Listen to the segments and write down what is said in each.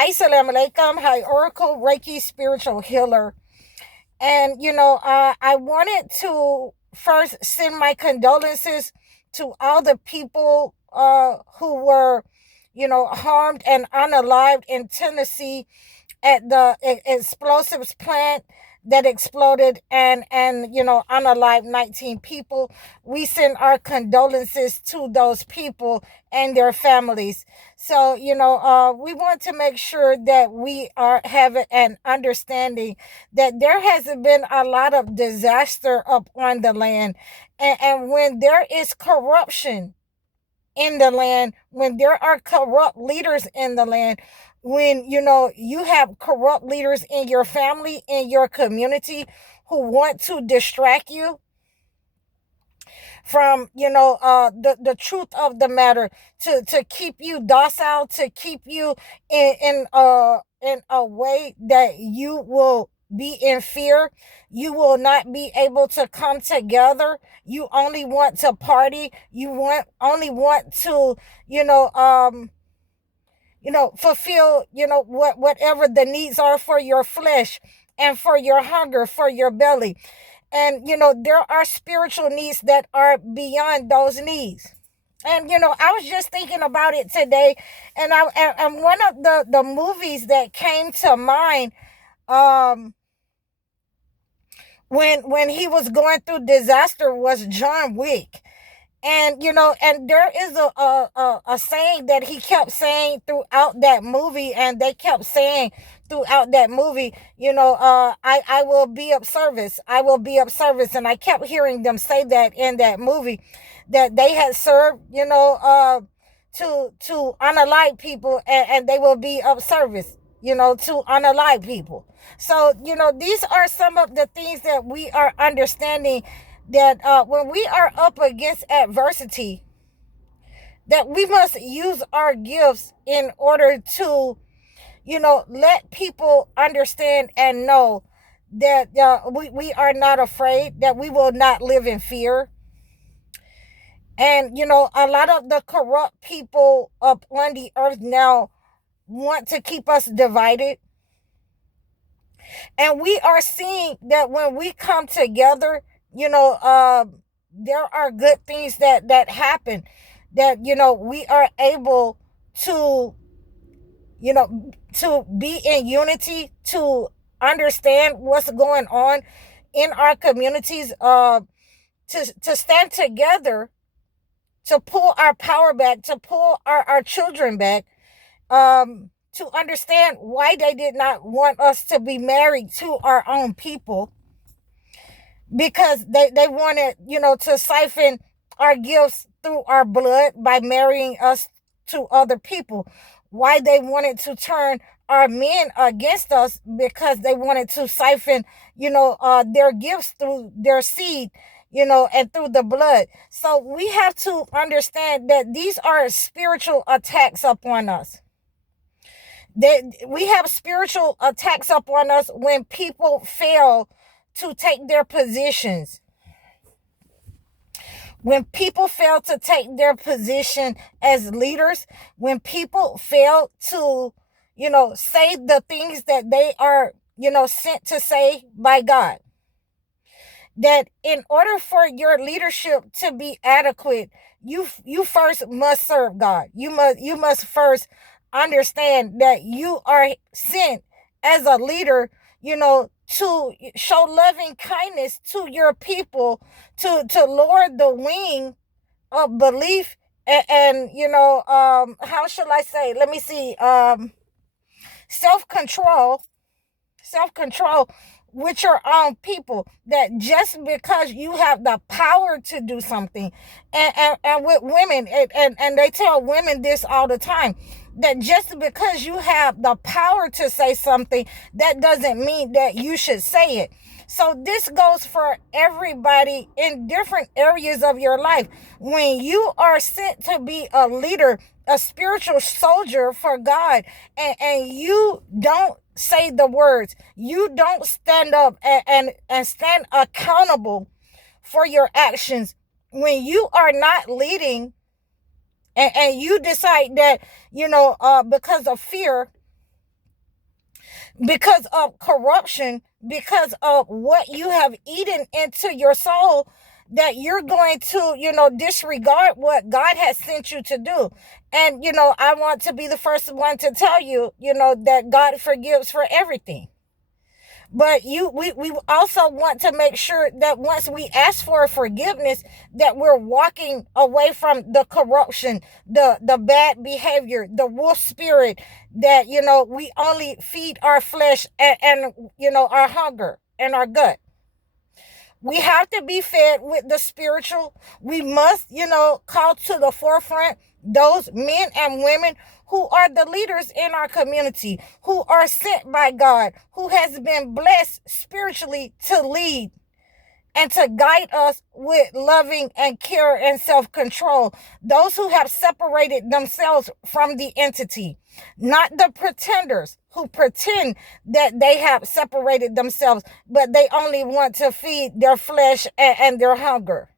Assalamu alaikum. Hi, Oracle Reiki spiritual healer. And, I wanted to first send my condolences to all the people who were, harmed and unalived in Tennessee at the explosives plant that exploded and unalived 19 people. We send our condolences to those people and their families. So we want to make sure that we are having an understanding that there hasn't been a lot of disaster up on the land, and when there is corruption in the land, when there are corrupt leaders in the land, when you have corrupt leaders in your family, in your community, who want to distract you from the truth of the matter, to keep you docile, to keep you in a way that you will be in fear. You will not be able to come together. You only want to party. You only want to fulfill whatever the needs are for your flesh and for your hunger, for your belly. And there are spiritual needs that are beyond those needs. And I was just thinking about it today, and one of the movies that came to mind, when he was going through disaster, was John Wick. And there is a saying that he kept saying throughout that movie, and they kept saying throughout that movie, I will be of service. I will be of service. And I kept hearing them say that in that movie, that they had served, to unalive people, and they will be of service, to unalive people. So, these are some of the things that we are understanding, that when we are up against adversity, that we must use our gifts in order to, let people understand and know that we are not afraid, that we will not live in fear. And, a lot of the corrupt people up on the earth now want to keep us divided. And we are seeing that when we come together, there are good things that happen, that we are able to to be in unity, to understand what's going on in our communities, to stand together, to pull our power back, to pull our children back, to understand why they did not want us to be married to our own people, because they wanted, to siphon our gifts through our blood by marrying us to other people. Why they wanted to turn our men against us, because they wanted to siphon, their gifts through their seed, and through the blood. So we have to understand that these are spiritual attacks upon us. That we have spiritual attacks upon us when people fail to take their positions. When people fail to take their position as leaders, when people fail to, say the things that they are, sent to say by God. That in order for your leadership to be adequate, you first must serve God. You must first understand that you are sent as a leader, to show loving kindness to your people, to lower the wing of belief, and how shall I say? Let me see. Self-control, with your own people. That just because you have the power to do something, and with women, and they tell women this all the time, that just because you have the power to say something, that doesn't mean that you should say it. So this goes for everybody in different areas of your life. When you are sent to be a leader, a spiritual soldier for God, and you don't say the words, you don't stand up and stand accountable for your actions, when you are not leading, and you decide that, because of fear, because of corruption, because of what you have eaten into your soul, that you're going to, disregard what God has sent you to do. And, I want to be the first one to tell you, that God forgives for everything. But we also want to make sure that once we ask for forgiveness, that we're walking away from the corruption, the bad behavior, the wolf spirit, that we only feed our flesh and our hunger and our gut. We have to be fed with the spiritual. We must, call to the forefront those men and women who are the leaders in our community, who are sent by God, who has been blessed spiritually to lead and to guide us with loving and care and self-control. Those who have separated themselves from the entity, not the pretenders who pretend that they have separated themselves, but they only want to feed their flesh and their hunger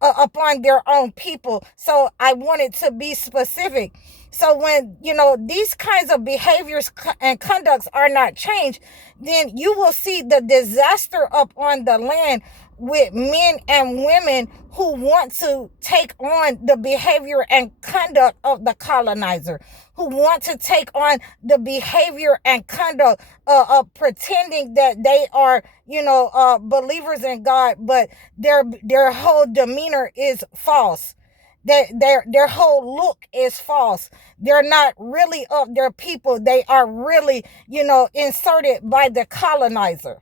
upon their own people. So I wanted to be specific. So when, these kinds of behaviors and conducts are not changed, then you will see the disaster up on the land with men and women who want to take on the behavior and conduct of the colonizer, who want to take on the behavior and conduct of pretending that they are, believers in God, but their whole demeanor is false. Their whole look is false. They're not really of their people. They are really, inserted by the colonizer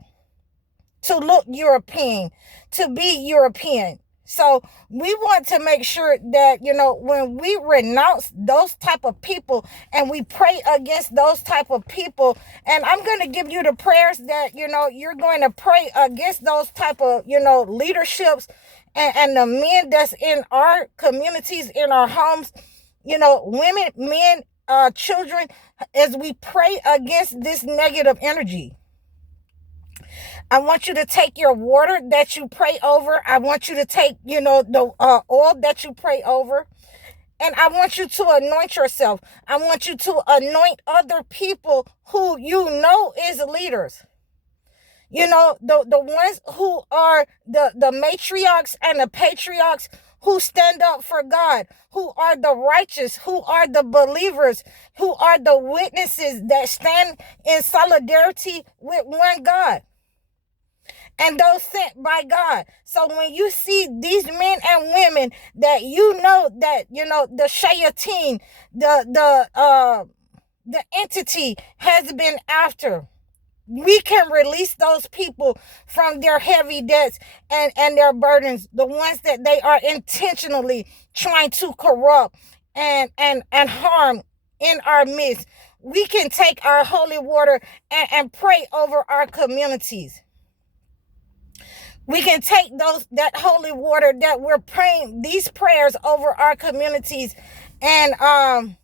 to look European, to be European. So we want to make sure that, when we renounce those type of people and we pray against those type of people, and I'm going to give you the prayers that, you're going to pray against those type of, leaderships and the men that's in our communities, in our homes, women, men, children, as we pray against this negative energy. I want you to take your water that you pray over. I want you to take, the oil that you pray over. And I want you to anoint yourself. I want you to anoint other people who is leaders. The ones who are the matriarchs and the patriarchs who stand up for God, who are the righteous, who are the believers, who are the witnesses that stand in solidarity with one God, and those sent by God. So when you see these men and women that that the shayateen, the entity has been after, we can release those people from their heavy debts and their burdens, the ones that they are intentionally trying to corrupt and harm in our midst. We can take our holy water and pray over our communities. We can take that holy water that we're praying these prayers over our communities and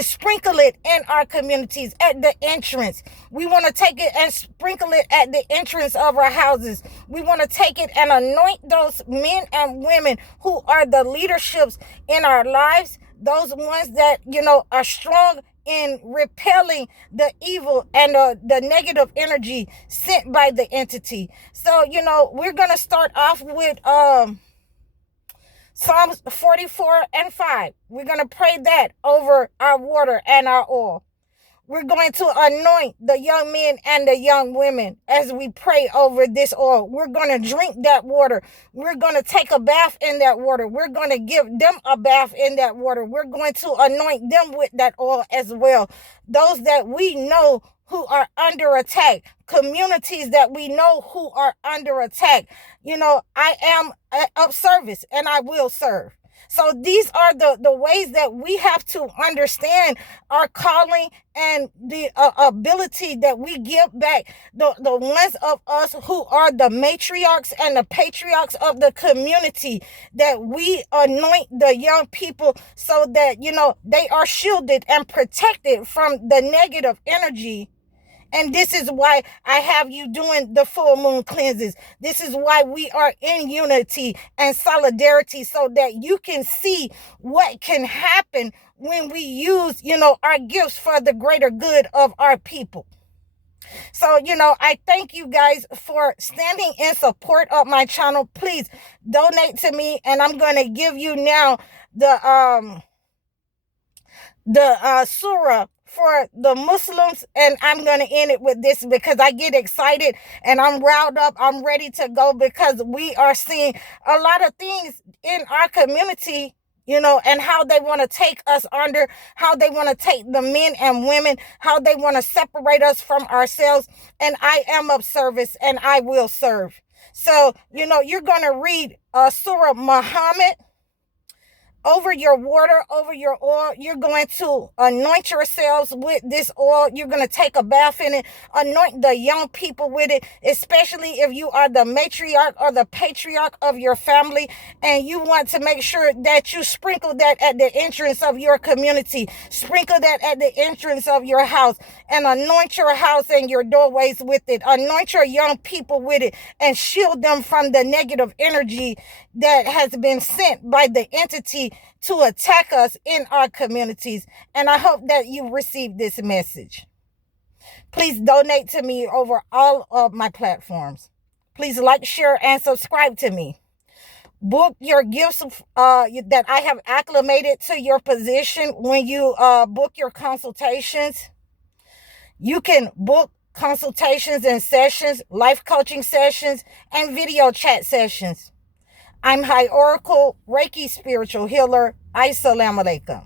sprinkle it in our communities at the entrance. We want to take it and sprinkle it at the entrance of our houses. We want to take it and anoint those men and women who are the leaderships in our lives, those ones that, are strong in repelling the evil and the negative energy sent by the entity. So, we're going to start off with Psalms 44:5. We're going to pray that over our water and our oil. We're going to anoint the young men and the young women as we pray over this oil. We're going to drink that water. We're going to take a bath in that water. We're going to give them a bath in that water. We're going to anoint them with that oil as well. Those that we know who are under attack, communities that we know who are under attack. I am of service and I will serve. So these are the ways that we have to understand our calling and the ability that we give back the ones of us who are the matriarchs and the patriarchs of the community, that we anoint the young people so that, they are shielded and protected from the negative energy And this is why I have you doing the full moon cleanses. This is why we are in unity and solidarity, so that you can see what can happen when we use, our gifts for the greater good of our people. So, I thank you guys for standing in support of my channel. Please donate to me, and I'm going to give you now the surah for the Muslims, and I'm going to end it with this because I get excited and I'm riled up. I'm ready to go because we are seeing a lot of things in our community, and how they want to take us under, how they want to take the men and women, how they want to separate us from ourselves. And I am of service and I will serve. So, you're going to read Surah Muhammad over your water, over your oil. You're going to anoint yourselves with this oil. You're going to take a bath in it, anoint the young people with it, especially if you are the matriarch or the patriarch of your family, and you want to make sure that you sprinkle that at the entrance of your community, sprinkle that at the entrance of your house, and anoint your house and your doorways with it. Anoint your young people with it and shield them from the negative energy that has been sent by the entity to attack us in our communities. And I hope that you received this message. Please donate to me over all of my platforms. Please like, share, and subscribe to me. Book your gifts that I have acclimated to your position when you book your consultations. You can book consultations and sessions, life coaching sessions, and video chat sessions. I'm High Oracle, Reiki Spiritual Healer. Assalamu alaikum.